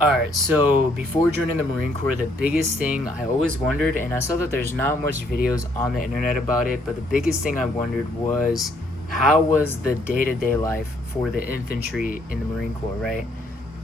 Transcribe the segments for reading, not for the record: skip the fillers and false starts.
Alright, so before joining the Marine Corps, the biggest thing I always wondered, and I saw that there's not much videos on the internet about it, but the biggest thing I wondered was how was the day-to-day life for the infantry in the Marine Corps, right?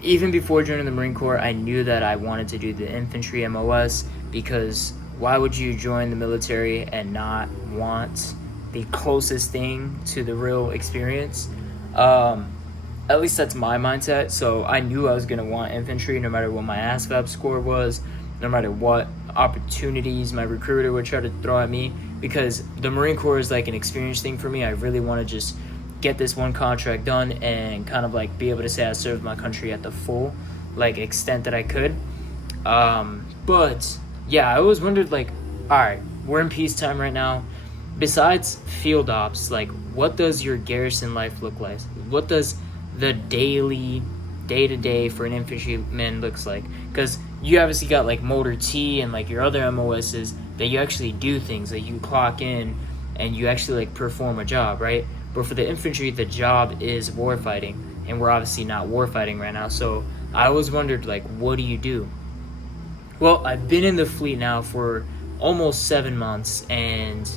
Even before joining the Marine Corps, I knew that I wanted to do the infantry MOS because why would you join the military and not want the closest thing to the real experience? At least that's my mindset. So I knew I was going to want infantry no matter what my ASVAB score was, no matter what opportunities my recruiter would try to throw at me, because the Marine Corps is like an experience thing for me. I really want to just get this one contract done and kind of like be able to say I served my country at the full like extent that I could. But yeah, I always wondered like, all right, we're in peacetime right now. Besides field ops, like what does your garrison life look like? What does the daily day-to-day for an infantryman looks like? Because you obviously got like motor T and like your other MOSs that you actually do things that you clock in and you actually like perform a job, right? But for the infantry, the job is warfighting, and we're obviously not warfighting right now. So I always wondered like, what do you do? Well, I've been in the fleet now for almost 7 months, and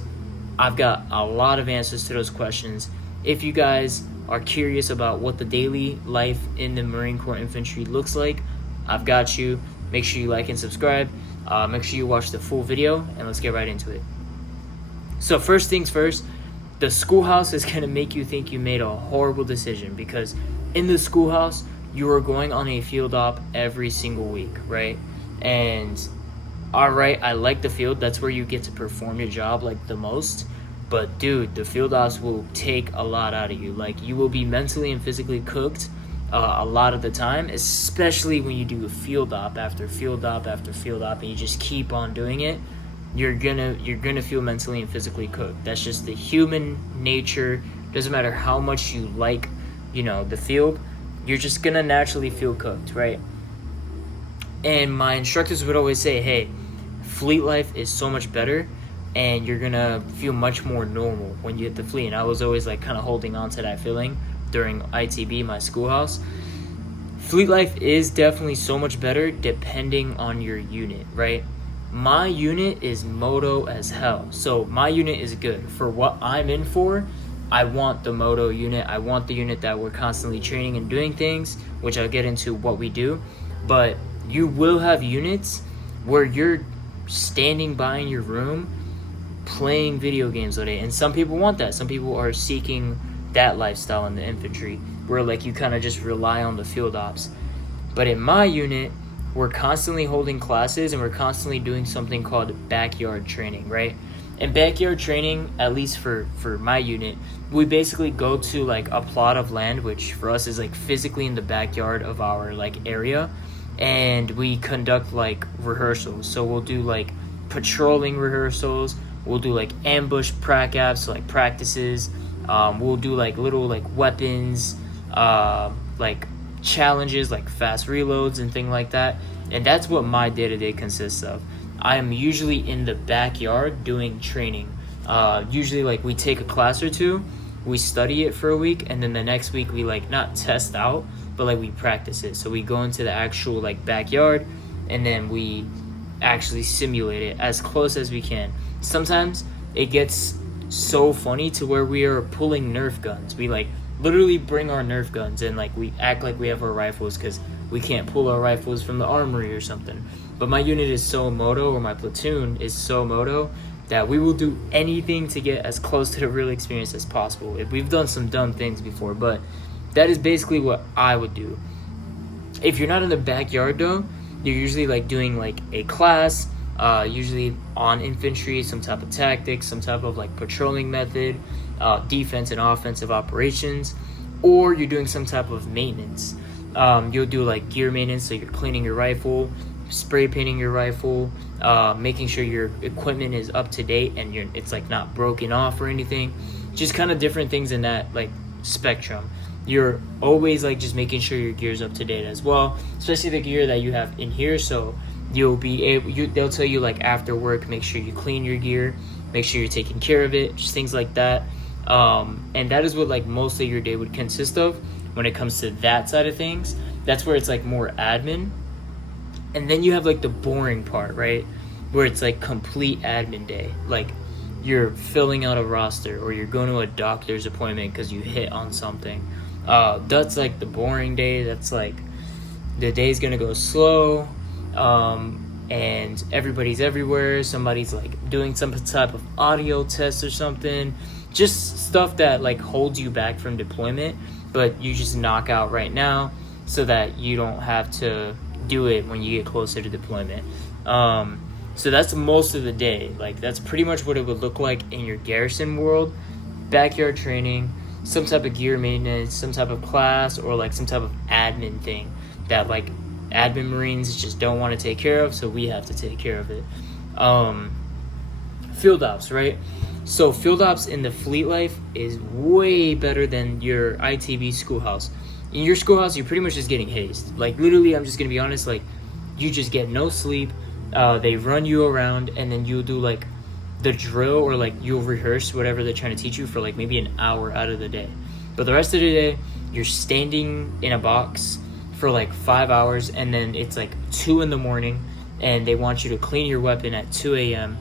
I've got a lot of answers to those questions. If you guys are curious about what the daily life in the Marine Corps infantry looks like, I've got you. Make sure you like and subscribe. Make sure you watch the full video, and let's get right into it. So first things first, the schoolhouse is going to make you think you made a horrible decision, because in the schoolhouse, you are going on a field op every single week, right? And all right, I like the field. That's where you get to perform your job like the most. But dude, the field ops will take a lot out of you. Like you will be mentally and physically cooked a lot of the time, especially when you do a field op after field op after field op, and you just keep on doing it. You're gonna feel mentally and physically cooked. That's just the human nature. Doesn't matter how much you like, the field. You're just gonna naturally feel cooked, right? And my instructors would always say, hey, fleet life is so much better, and you're gonna feel much more normal when you hit the fleet. And I was always like kind of holding on to that feeling during ITB, my schoolhouse. Fleet life is definitely so much better depending on your unit, right? My unit is moto as hell, so my unit is good for what I'm in for. I want the moto unit. I want the unit that we're constantly training and doing things, which I'll get into what we do. But you will have units where you're standing by in your room playing video games all day, and some people want that. Some people are seeking that lifestyle in the infantry, where like you kind of just rely on the field ops. But in my unit, we're constantly holding classes, and we're constantly doing something called backyard training, right? And backyard training, at least for my unit, we basically go to like a plot of land, which for us is like physically in the backyard of our like area, and we conduct like rehearsals. So we'll do like patrolling rehearsals. We'll do like ambush prac-apps, so like practices. We'll do like little like weapons, like challenges, like fast reloads and thing like that. And that's what my day-to-day consists of. I am usually in the backyard doing training. Usually like we take a class or two, we study it for a week, and then the next week we like not test out, but like we practice it. So we go into the actual like backyard, and then we actually simulate it as close as we can. Sometimes it gets so funny to where we are pulling Nerf guns. We like literally bring our Nerf guns, and like we act like we have our rifles because we can't pull our rifles from the armory or something. But my unit is so moto, or my platoon is so moto, that we will do anything to get as close to the real experience as possible. If we've done some dumb things before, but that is basically what I would do. If you're not in the backyard though, you're usually like doing like a class, usually on infantry, some type of tactics, some type of like patrolling method, defense and offensive operations, or you're doing some type of maintenance. You'll do like gear maintenance, so you're cleaning your rifle, spray painting your rifle, making sure your equipment is up to date and it's like not broken off or anything. Just kind of different things in that like spectrum. You're always like just making sure your gear's up to date as well, especially the gear that you have in here. So you'll be able, they'll tell you like after work, make sure you clean your gear, make sure you're taking care of it, just things like that. And that is what like most of your day would consist of when it comes to that side of things. That's where it's like more admin. And then you have like the boring part, right? Where it's like complete admin day. Like you're filling out a roster or you're going to a doctor's appointment because you hit on something. That's like the boring day. That's like the day's gonna go slow, and everybody's everywhere. Somebody's like doing some type of audio test or something. Just stuff that like holds you back from deployment, but you just knock out right now so that you don't have to do it when you get closer to deployment. So that's most of the day. Like that's pretty much what it would look like in your garrison world. Backyard training, some type of gear maintenance, some type of class, or like some type of admin thing that like admin Marines just don't want to take care of, so we have to take care of it. Field ops, right? So field ops in the fleet life is way better than your ITB schoolhouse. In your schoolhouse, you're pretty much just getting hazed. Like literally, I'm just gonna be honest, like you just get no sleep. They run you around, and then you'll do like the drill, or like you'll rehearse whatever they're trying to teach you for like maybe an hour out of the day. But the rest of the day, you're standing in a box for like 5 hours, and then it's like 2 a.m, and they want you to clean your weapon at 2 a.m,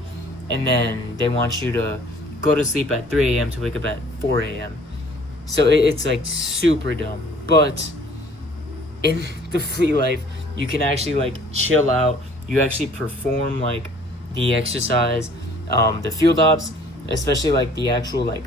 and then they want you to go to sleep at 3 a.m. to wake up at 4 a.m. So it's like super dumb. But in the fleet life, you can actually like chill out. You actually perform like the exercise. The field ops, especially like the actual like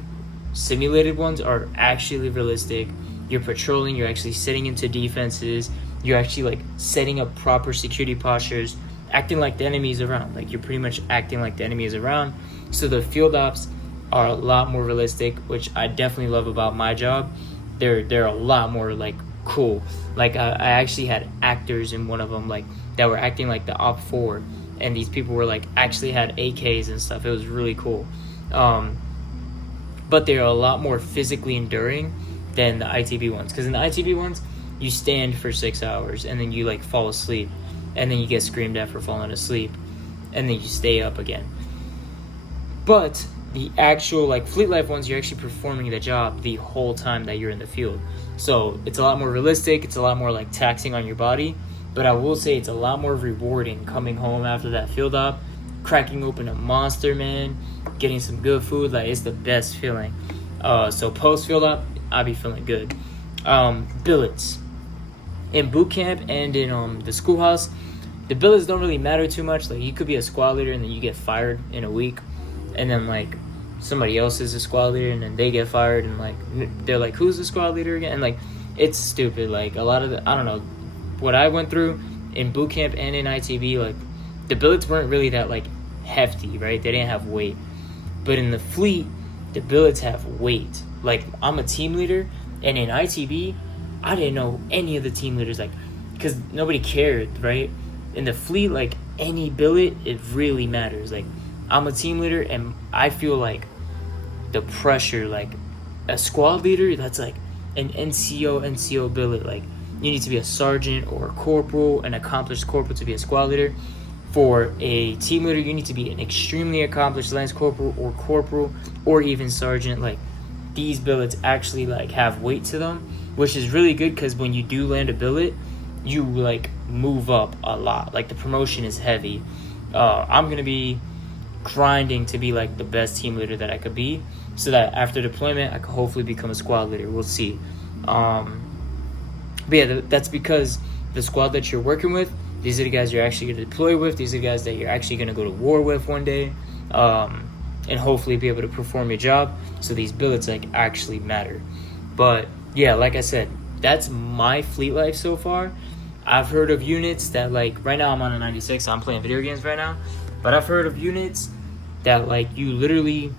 simulated ones, are actually realistic. You're patrolling, you're actually setting into defenses, you're actually like setting up proper security postures, acting like the enemy is around. Like you're pretty much acting like the enemy is around. So the field ops are a lot more realistic, which I definitely love about my job. They're a lot more like cool. Like I actually had actors in one of them like that were acting like the Op 4, and these people were like actually had AKs and stuff. It was really cool. But they're a lot more physically enduring than the ITB ones, because in the ITB ones you stand for 6 hours and then you like fall asleep, and then you get screamed at for falling asleep, and then you stay up again. But the actual like fleet life ones, you're actually performing the job the whole time that you're in the field. So it's a lot more realistic, it's a lot more like taxing on your body, but I will say it's a lot more rewarding coming home after that field op, cracking open a monster, man, getting some good food. Like it's the best feeling. So post field op, I'll be feeling good. Billets. In boot camp and in the schoolhouse, the billets don't really matter too much. Like you could be a squad leader and then you get fired in a week, and then like somebody else is a squad leader and then they get fired, and like they're like, who's the squad leader again? And like it's stupid. Like a lot of I don't know what I went through in boot camp and in ITB, like the billets weren't really that like hefty, right? They didn't have weight. But in the fleet, the billets have weight. Like I'm a team leader, and in ITB I didn't know any of the team leaders, like because nobody cared, right? In the fleet, like any billet, it really matters. Like I'm a team leader, and I feel like the pressure, like a squad leader, that's like an NCO billet. Like you need to be a sergeant or a corporal, an accomplished corporal to be a squad leader. For a team leader, you need to be an extremely accomplished lance corporal or even sergeant. Like these billets actually like have weight to them, which is really good, because when you do land a billet, you like move up a lot. Like the promotion is heavy. I'm gonna be grinding to be like the best team leader that I could be, so that after deployment I could hopefully become a squad leader. We'll see. But yeah, that's because the squad that you're working with, these are the guys you're actually going to deploy with. These are the guys that you're actually going to go to war with one day, and hopefully be able to perform your job. So these billets like actually matter. But yeah, like I said, that's my fleet life so far. I've heard of units that like right now I'm on a 96, so I'm playing video games right now. But I've heard of units that like you literally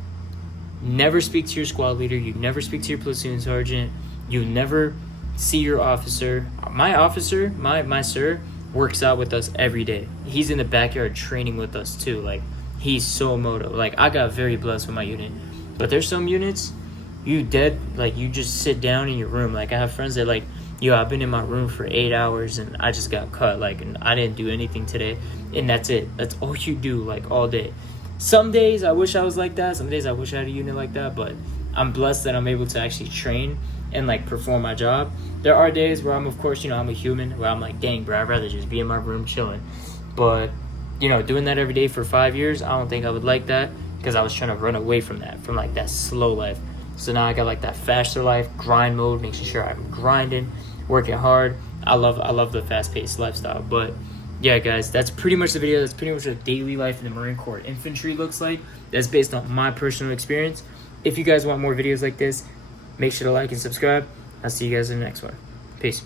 never speak to your squad leader, you never speak to your platoon sergeant, you never see your officer. My officer, my sir, works out with us every day. He's in the backyard training with us too. Like he's so moto. Like I got very blessed with my unit. But there's some units you just sit down in your room. Like I have friends that like, yo, I've been in my room for 8 hours and I just got cut, like, and I didn't do anything today, and that's it. That's all you do, like, all day. Some days I wish I was like that. Some days I wish I had a unit like that, but I'm blessed that I'm able to actually train and like perform my job. There are days where I'm, of course, I'm a human, where I'm like, dang, bro, I'd rather just be in my room chilling. But doing that every day for 5 years, I don't think I would like that, because I was trying to run away from that, from like that slow life. So now I got like that faster life, grind mode, making sure I'm grinding, working hard. I love the fast-paced lifestyle. But yeah, guys, that's pretty much the video. That's pretty much what daily life in the Marine Corps infantry looks like. That's based on my personal experience. If you guys want more videos like this, make sure to like and subscribe. I'll see you guys in the next one. Peace.